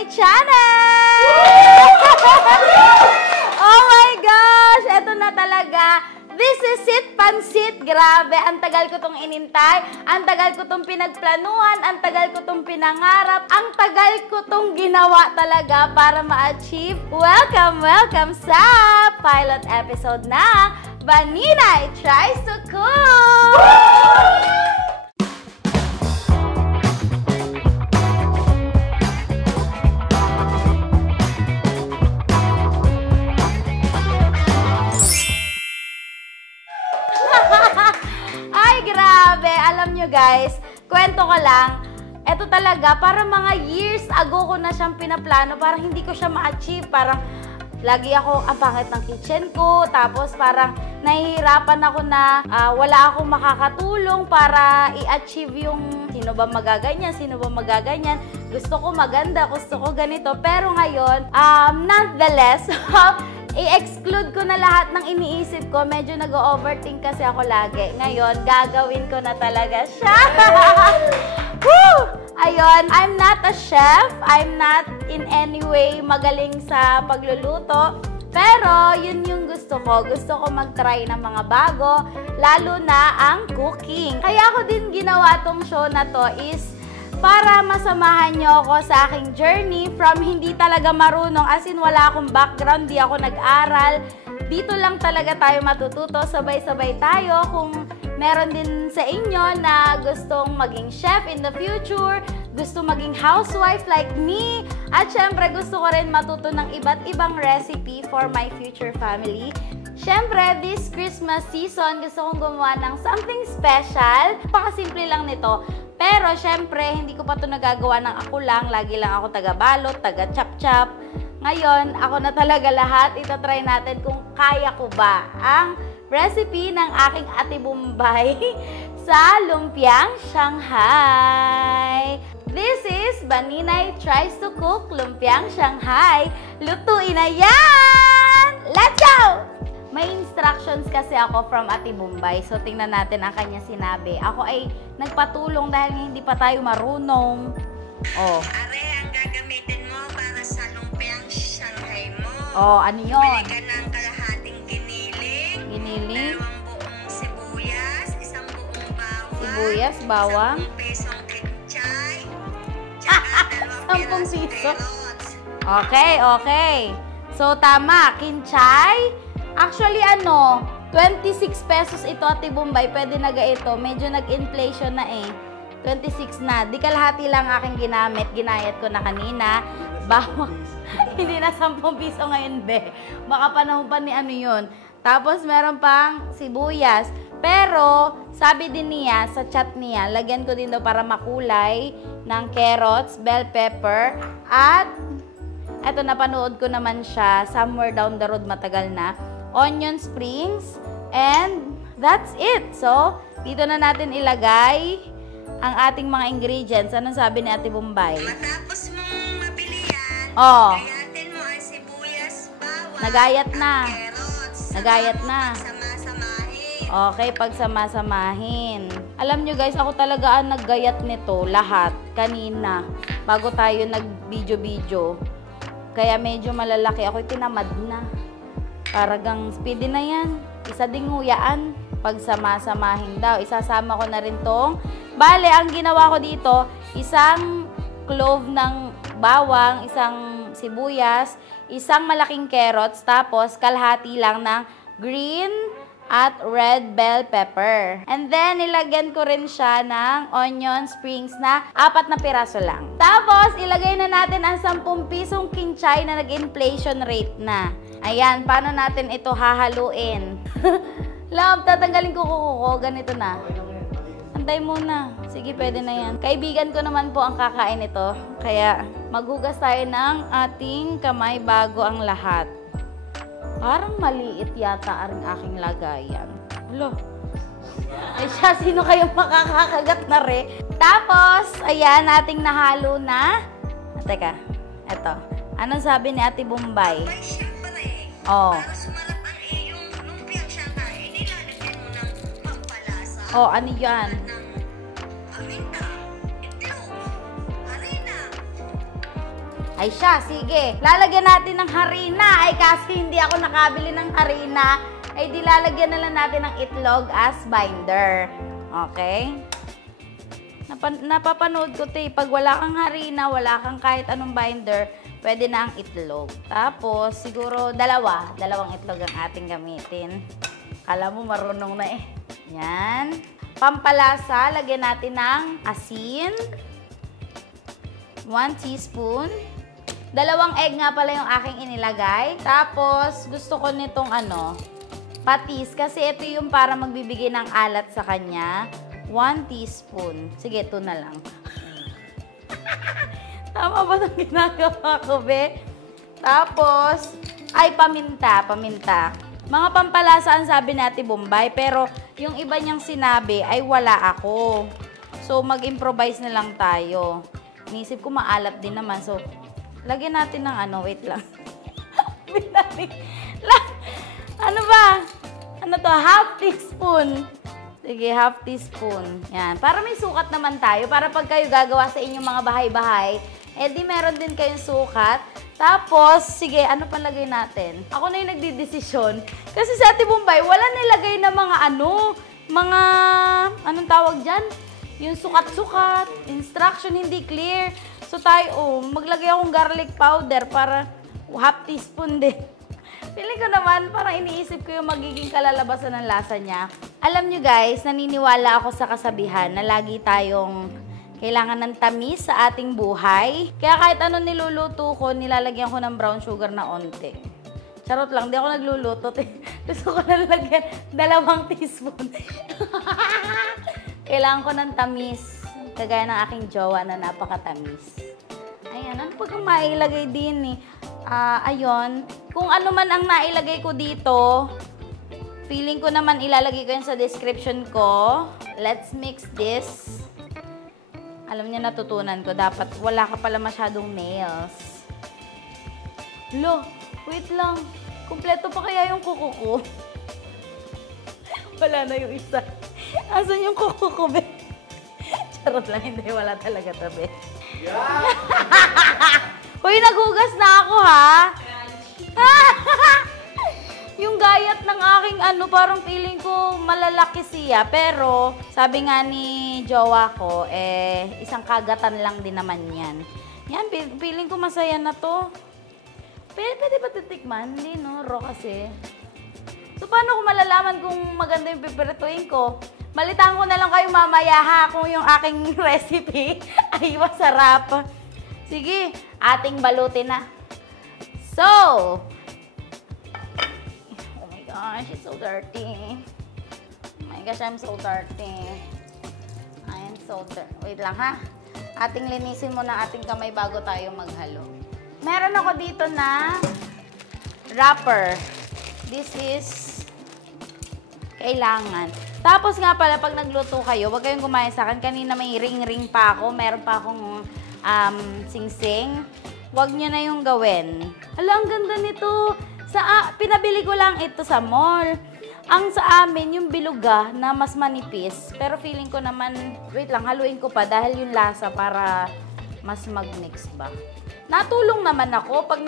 my channel! Oh my gosh! Eto na talaga. This is it, pansit. Grabe, ang tagal ko tong inintay, ang tagal ko tong pinagplanuhan, ang tagal ko tong pinangarap, ang tagal ko tong ginawa talaga para ma-achieve. Welcome sa pilot episode ng Vaninay Tries to Cook! Ay, grabe. Alam nyo guys, kwento ko lang, eto talaga, parang mga years ago ko na siyang pinaplano, parang hindi ko siya ma-achieve, parang lagi ako ang pangit ng kitchen ko, tapos parang nahihirapan ako na wala akong makakatulong para i-achieve yung sino ba magaganyan, gusto ko maganda, gusto ko ganito, pero ngayon, nonetheless, i-exclude ko na lahat ng iniisip ko. Medyo nag-overthink kasi ako lagi. Ngayon, gagawin ko na talaga siya. Woo! Ayun, I'm not a chef. I'm not in any way magaling sa pagluluto. Pero, yun yung gusto ko. Gusto ko mag-try ng mga bago, lalo na ang cooking. Kaya ako din ginawa tong show na to is para masamahan nyo ako sa aking journey from hindi talaga marunong, as in wala akong background, di ako nag-aral. Dito lang talaga tayo matututo, sabay-sabay tayo. Kung meron din sa inyo na gustong maging chef in the future, gusto maging housewife like me, at syempre gusto ko rin matuto ng iba't ibang recipe for my future family. Syempre, this Christmas season, gusto kong gumawa ng something special. Pakasimple lang nito. Pero, syempre, hindi ko pa ito nagagawa ng ako lang. Lagi lang ako taga-balot, taga-chop-chop. Ngayon, ako na talaga lahat. Itatry natin kung kaya ko ba ang recipe ng aking Ate Bombay sa Lumpiang Shanghai. This is Vaninay Tries to Cook Lumpiang Shanghai. Lutuin na yan! Let's go! May instructions kasi ako from Ate Bombay. So, tingnan natin ang kanya sinabi. Ako ay nagpatulong dahil hindi pa tayo marunong. Oh. Are, ang gagamitin mo para sa lumpiang Shanghai mo. Oh, ano yun? Bili ka ng kalahating giniling. Giniling? 2 buong sibuyas, 1 buong bawang. Sibuyas, bawang. 10 pesong ketchay. Tsaka 2 10 pirasong piso? carrots. Okay. So, tama. Kinchay. Actually, 26 pesos ito, Ate Bombay. Pwede na ito. Medyo nag-inflation na eh. 26 na. Di kalahati lang aking ginamit. Ginayat ko na kanina. Bawang. Hindi na 10 piso ngayon, be. Baka panahon pa ni yun. Tapos, meron pang sibuyas. Pero, sabi din niya, sa chat niya, lagyan ko din daw para makulay ng carrots, bell pepper, at eto, napanood ko naman siya somewhere down the road, matagal na. Onion springs, and that's it. So, dito na natin ilagay ang ating mga ingredients. Anong sabi ni Ate Bombay? Matapos mong mabili yan, gayatin mo ang sibuyas, bawang, Nagayat na. carrots. Nagayat na. Pagsama-samahin. Okay, pagsama-samahin. Alam nyo guys, ako talaga ang naggayat nito, lahat, kanina, bago tayo nag-video-video. Kaya medyo malalaki. Ako'y tinamad na. Paragang speedy na yan. Isa ding huyaan. Pagsama-samahin daw. Isasama ko na rin tong. Bale, ang ginawa ko dito, isang clove ng bawang, isang sibuyas, isang malaking carrots, tapos kalahati lang ng green at red bell pepper. And then, nilagyan ko rin siya ng onion springs na 4 na piraso lang. Tapos, ilagay na natin ang 10 pisong kinchay na nag-inflation rate na. Ayan, paano natin ito hahaluin? Love, tatanggalin ko kuko. Ganito na. Antay muna. Sige, pwede na yan. Kaibigan ko naman po ang kakain ito. Kaya, maghugas tayo ng ating kamay bago ang lahat. Parang maliit yata ang aking lagayan. Alo. Eh siya, sino kayong makakakagat na re? Tapos, ayan, ating nahalo na. Teka, eto. Anong sabi ni Ate Bombay? Ay, syempre. Oh. Para sumarap ang iyong lumpiang Shanghai, nilalagyan mo ng pampalasa. Oh, ano yan? Ng aminta, itlog, harina. Ay siya, sige. Lalagyan natin ng harina. Ay kasi hindi ako nakabili ng harina. Ay di lalagyan na lang natin ng itlog as binder. Okay? Napapanood ko ito. Pag wala kang harina, wala kang kahit anong binder, pwede na ang itlog. Tapos, siguro dalawang itlog ang ating gamitin. Kala mo marunong na eh. Yan. Pampalasa, lagyan natin ng asin. 1 teaspoon. 2 egg nga pala yung aking inilagay. Tapos, gusto ko nitong patis. Kasi ito yung para magbibigay ng alat sa kanya. 1 teaspoon. Sige, ito na lang. Tama ba itong ginagawa ko, be? Tapos, ay paminta. Mga pampalasa ang sabi ni Ate Bombay, pero yung iba niyang sinabi ay wala ako. So, mag-improvise na lang tayo. Inisip ko maalat din naman. So, lagyan natin ng wait lang. Ano ba? Ano to? Half teaspoon. Sige, half teaspoon. Yan. Para may sukat naman tayo. Para pag kayo gagawa sa inyong mga bahay-bahay, di meron din kayong sukat. Tapos, sige, ano pa lagay natin? Ako na yung nagdidesisyon. Kasi sa Ate Bombay, wala nilagay na mga anong tawag dyan? Yung sukat-sukat, instruction hindi clear. So tayo, maglagay akong garlic powder para half teaspoon din. Feeling ko naman, parang iniisip ko yung magiging kalalabasan ng lasa niya. Alam nyo guys, naniniwala ako sa kasabihan na lagi tayong kailangan ng tamis sa ating buhay. Kaya kahit ano niluluto ko, nilalagyan ko ng brown sugar na onte. Charot lang, di ako nagluluto. Gusto ko na lagyan 2 teaspoon. Kailangan ko ng tamis. Kagaya ng aking jowa na napakatamis. Ayan, ano pa kung mailagay din eh? Ayun. Kung ano man ang nailagay ko dito, feeling ko naman ilalagay ko yan sa description ko. Let's mix this. Alam niya, natutunan ko. Dapat wala ka pala masyadong nails. Lo, wait lang. Kumpleto pa kaya yung kuko ko? Wala na yung isa. Asan yung kuko ko, be? Charot lang, hindi. Wala talaga to, be. Yeah! Hoy, naghugas na ako, ha? Yung gayat ng aking parang feeling ko malalaki siya. Pero, sabi nga ni jowa ko, isang kagatan lang din naman yan. Yan, feeling ko masaya na to. Pwede ba titikman? Hindi, no? Raw kasi. So, paano ko malalaman kung maganda yung pipirituin ko? Malitaan ko na lang kayo mamaya, ha, kung yung aking recipe ay masarap. Sige, ating balutin na. So, gosh, it's so dirty. Oh my gosh, I'm so dirty. I am so dirty. Wait lang, ha? Ating linisin muna ating kamay bago tayo maghalo. Meron ako dito na wrapper. This is kailangan. Tapos nga pala, pag nagluto kayo, huwag kayong gumaya sa akin. Kanina may ring-ring pa ako. Meron pa akong sing-sing. Huwag nyo na yung gawin. Hala, ang ganda nito. Pinabili ko lang ito sa mall. Ang sa amin, yung biluga na mas manipis. Pero feeling ko naman, wait lang, haluin ko pa dahil yung lasa para mas mag-mix ba. Natulong naman ako pag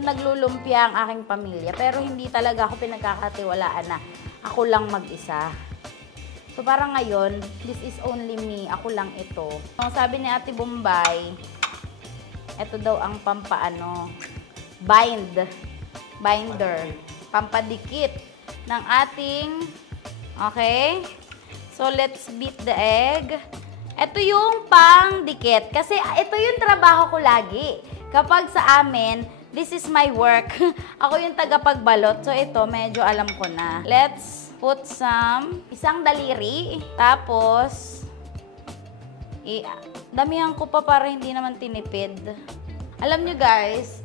naglulumpia ang aking pamilya. Pero hindi talaga ako pinagkakatiwalaan na ako lang mag-isa. So parang ngayon, this is only me. Ako lang ito. Ang sabi ni Ate Bombay, ito daw ang binder, pampadikit ng ating, okay? So, let's beat the egg. Ito yung pangdikit. Kasi ito yung trabaho ko lagi. Kapag sa amin, this is my work. Ako yung tagapagbalot. So, ito, medyo alam ko na. Let's put isang daliri. Tapos, damihan ko pa para hindi naman tinipid. Alam nyo guys,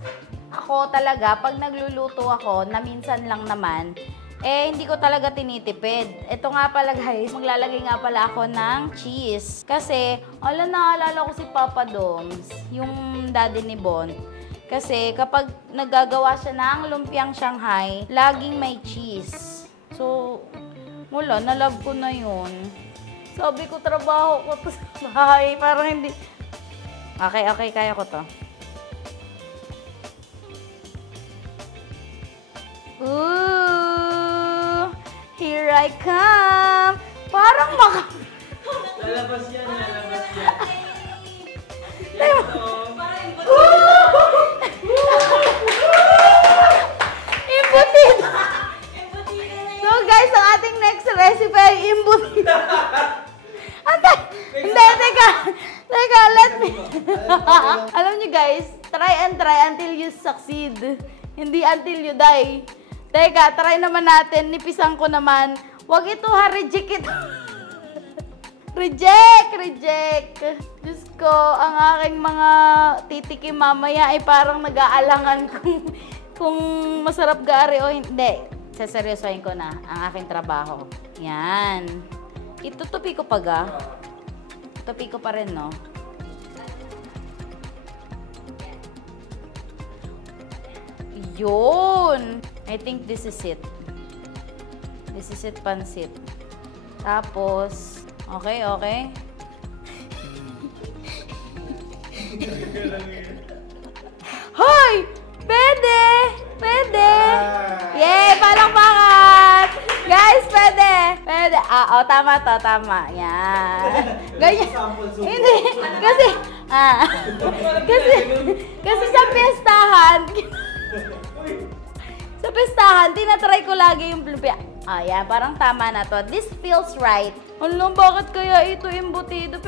ako talaga, pag nagluluto ako, na minsan lang naman, hindi ko talaga tinitipid. Ito nga pala guys, maglalagay nga pala ako ng cheese. Kasi, naalala ko si Papa Doms, yung daddy ni Bon. Kasi kapag naggagawa siya ng lumpiang Shanghai, laging may cheese. So, wala, nalove ko na yun. Sabi ko, trabaho ko to sa bahay. Parang hindi. Okay, kaya ko to. Ooh, here I come. Parang Lalabas yan, lalabas yan. Imbutido. So guys, ang ating next recipe ay imbutido. Antay! Hindi, teka, let me. Alam nyo guys, try and try until you succeed. Hindi until you die. Teka, try naman natin. Nipisan ko naman. Wag ito ha, reject ito. Reject! Diyos ko, ang aking mga titikim mamaya ay parang nag-aalangan kung masarap gari o hindi. Seseryosohin ko na ang aking trabaho. Yan. Itutupi ko pa ga. Tupi ko pa rin, no? Yun! I think this is it. This is it, pansit. Tapos, okay. Hoy! Pwede! Yay! Palakpakan! Guys, pwede! Tama to, tama. Yan. Ganyan. Hindi. Kasi sa pestahan, tinatry ko lagi yung lumpia. Yan, parang tama na to. This feels right. Alam, bakit kaya ito imbutido?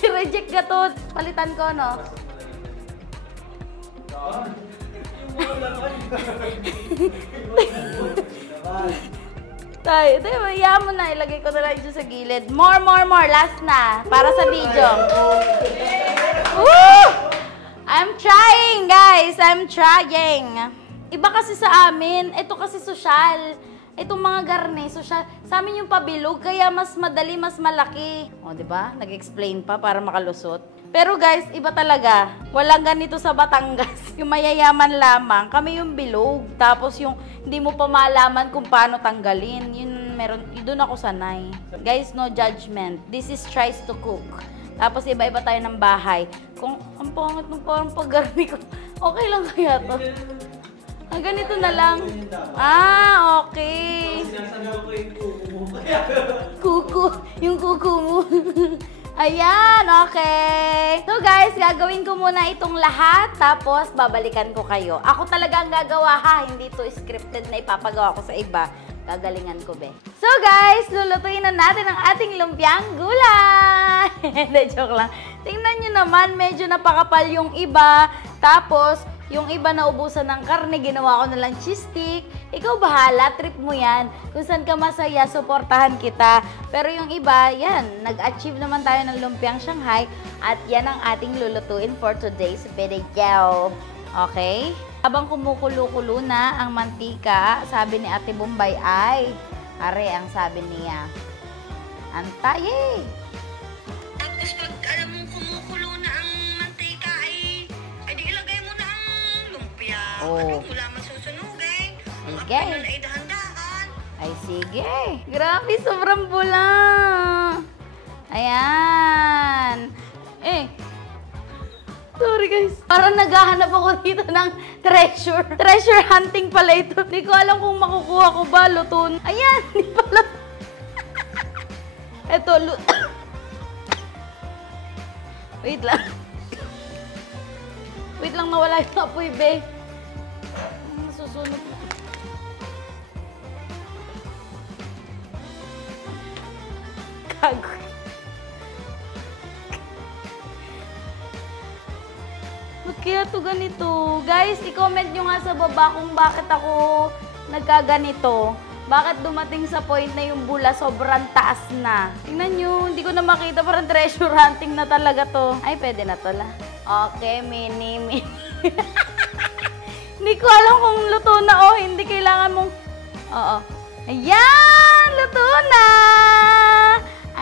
Reject ka to. Palitan ko, no? Tayo, iyan mo na. Ilagay ko na lang dito sa gilid. More. Last na. Para sa video. Woo! I'm trying, guys. I'm trying. Iba kasi sa amin. Ito kasi social. Itong mga garne, social. Sa amin yung pabilog, kaya mas madali, mas malaki. O, diba? Nag-explain pa para makalusot. Pero guys, iba talaga. Walang ganito sa Batangas. Yung mayayaman lamang. Kami yung bilog. Tapos yung hindi mo pa malaman kung paano tanggalin. Yun, doon ako sanay. Guys, no judgment. This is tries to cook. Tapos iba-iba tayo ng bahay. Kung ang pangit ng parang paggarni ko, okay lang kaya to? Ganito na lang. Okay. Kuku. Yung kuku mo. Ayan, okay. So guys, gagawin ko muna itong lahat, tapos babalikan ko kayo. Ako talaga ang gagawa ha, hindi to scripted na ipapagawa ko sa iba. Gagalingan ko, be. So guys, lulutuin na natin ang ating lumpiang gulay. Hindi, joke lang. Tingnan nyo naman, medyo napakapal yung iba. Tapos, yung iba na ubusan ng karne, ginawa ko na lang cheese stick. Ikaw bahala, trip mo yan. Kung saan ka masaya, suportahan kita. Pero yung iba, yan, nag-achieve naman tayo ng lumpiang Shanghai. At yan ang ating lulutuin for today's video. Okay? Habang kumukulo-kulo na ang mantika, sabi ni Ate Bombay ay, ang sabi niya, antay eh. Tapos pag alam mong kumukulo na ang mantika ay di ilagay mo na ang lumpia. Wala masusunugin. Sige. Ay dahan-dahan. Ay sige. Grabe, sobrang bula. Ayan. Sorry guys. Parang naghahanap ako dito ng treasure. Treasure hunting pala ito. Hindi ko alam kung makukuha ko ba. Luton. Ayan. Hindi pala. Ito. Wait lang. Wait lang, nawala yung apoy, be. Susunod na. Kagoy. Ba't kaya ito ganito? Guys, i-comment nyo nga sa baba kung bakit ako nagkaganito. Bakit dumating sa point na yung bula sobrang taas na. Tingnan nyo, hindi ko na makita. Parang treasure hunting na talaga to. Ay, pwede na to la. Okay, mini. Hindi ko alam kung luto na o hindi. Kailangan mong... Oo. Ayan! Luto na!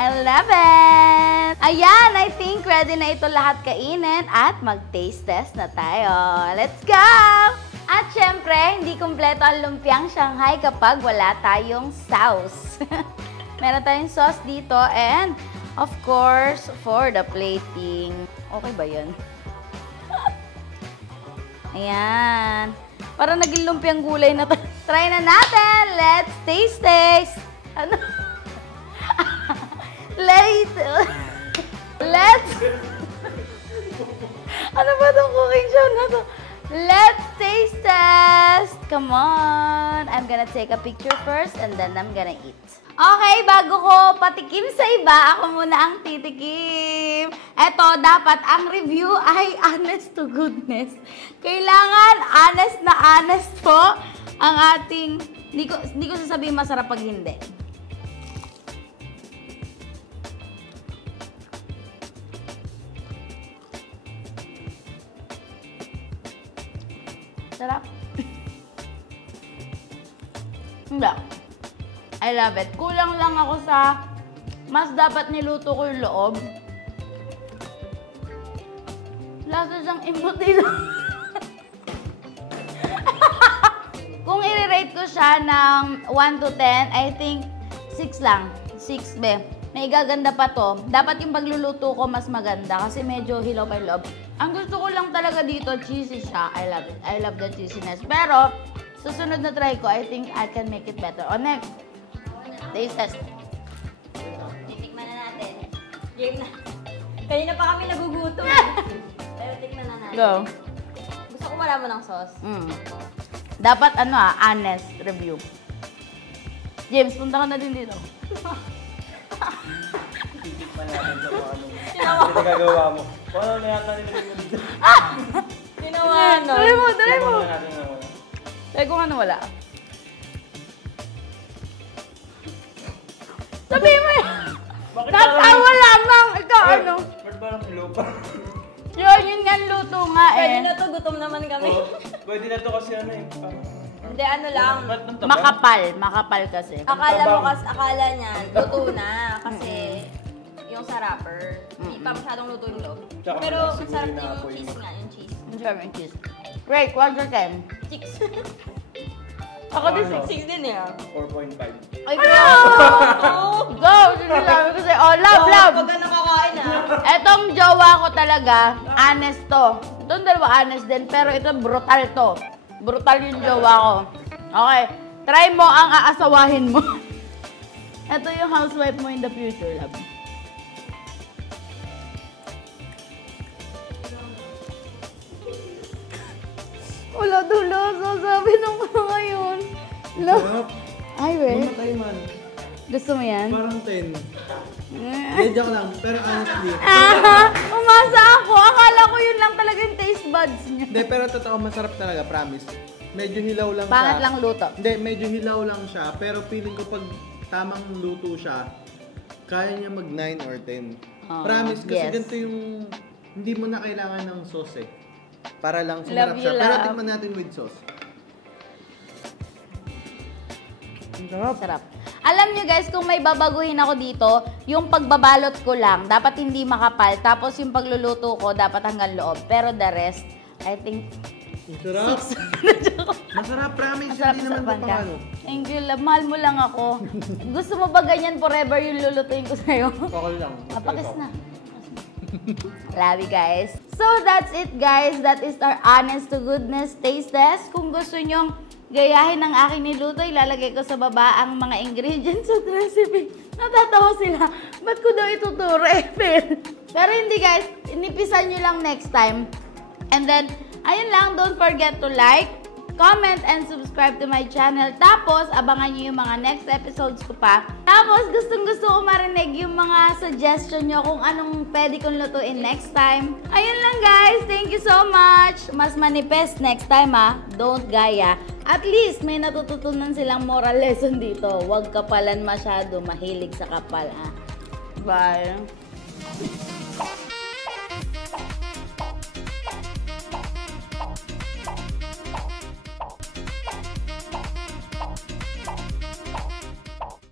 I love it! Ayan, I think ready na ito lahat kainin at mag-taste test na tayo. Let's go! At syempre, hindi kumpleto ang lumpiang Shanghai kapag wala tayong sauce. Meron tayong sauce dito and of course, for the plating. Okay ba yun? Ayan. Para naging lumpiang gulay na to. Try na natin. Let's taste. Ano? Let's ano ba itong cooking show na to? Let's taste test! Come on! I'm gonna take a picture first and then I'm gonna eat. Okay, bago ko patikim sa iba, ako muna ang titikim. Eto, dapat ang review ay honest to goodness. Kailangan honest po ang ating... Hindi ko sasabihin masarap pag hindi. Sarap. Hindi. I love it. Kulang lang ako sa mas dapat niluto ko yung loob. Lasa siyang embutido. Kung i-rate ko siya ng 1 to 10, I think 6 lang. 6 be. May igaganda pa to. Dapat yung pagluluto ko mas maganda kasi medyo hilaw pa yung loob. Ang gusto ko lang talaga dito, cheesy siya. I love it. I love the cheesiness. Pero, susunod na try ko, I think I can make it better. O, next. Taste test. Titikman na natin. Game na. Kanina pa kami nagugutom. Pero tikman na natin. Go. Gusto ko wala mo ng sauce. Dapat, honest review. James, punta ka na din dito. Titikman natin sa kung anong pinagagawa mo. Kung ano na yata nila dito. Ginawa no. Dali mo. Titikman na natin na wala. Try kung ano wala. Sabihin mo yun. Natawa lamang. Ikaw, ano? Ba't parang lupa? Yun nga luto nga eh. Pwede na to, gutom naman kami. Pwede na to kasi ano eh. Hindi, ano lang. Ba't nang taba? Makapal kasi. Akala niya, luto na. Kasi yung sa wrapper, hindi pa masyadong luto yung loob. Tsaka Pero siguro masarap na yung apoy. cheese nga, yung cheese. Ang sarap yung cheese. Great, 1 to 10. Chicks. Ako din Ano? 6 din eh. 4.5. Ay, go! Go! Sinasabi ko sa'yo. Oh, love! Pagka nakakain ah. Etong jowa ko talaga, honest to. Itong dalawa honest din, pero ito brutal to. Brutal yung jowa ko. Okay, try mo ang aasawahin mo. Ito yung housewife mo in the future, love. Wala dulo, sasabi ng mga ngayon. Love. Ay, we. Mamatay man. Gusto mo yan? Parang 10. Medyo lang, pero honestly. Umasa ako. Akala ko yun lang talaga yung taste buds niya. Hindi, pero totoo, masarap talaga, promise. Medyo hilaw lang siya. Pangit lang luto. Hindi, medyo hilaw lang siya. Pero feeling ko pag tamang luto siya, kaya niya mag 9 or 10. Oh, Promise, kasi yes. ganito yung hindi mo na kailangan ng sauce eh. Para lang Love sumarap you, siya. Pero love. tikman natin with sauce. Ang Sarap. Alam nyo guys, kung may babaguhin ako dito, yung pagbabalot ko lang, dapat hindi makapal. Tapos yung pagluluto ko, dapat hanggang loob. Pero the rest, I think, Masarap. Masarap, promise. masarap Hindi sa naman pan ito ka. pang ano. Thank you, love. Mahal mo lang ako. Gusto mo ba ganyan forever yung lulutuin ko sa'yo? Okay lang. Kapakis na. Love you guys. So that's it guys. That is our honest to goodness taste test. Kung gusto nyong gayahin ng aking niluto, ilalagay ko sa baba ang mga ingredients at recipe. Natatawa sila. Ba't ko daw ituturo eh? Pero hindi guys. Inipisan nyo lang next time. And then, ayun lang. Don't forget to like, comment, and subscribe to my channel. Tapos, abangan nyo yung mga next episodes ko pa. Tapos, gustong-gusto ko marinig yung mga suggestion nyo kung anong pwede kong lutuin next time. Ayun lang guys. Thank you so much. Mas manipes next time ha. Don't gaya. At least, may natututunan silang moral lesson dito. Huwag kapalan masyado. Mahilig sa kapal ha. Bye.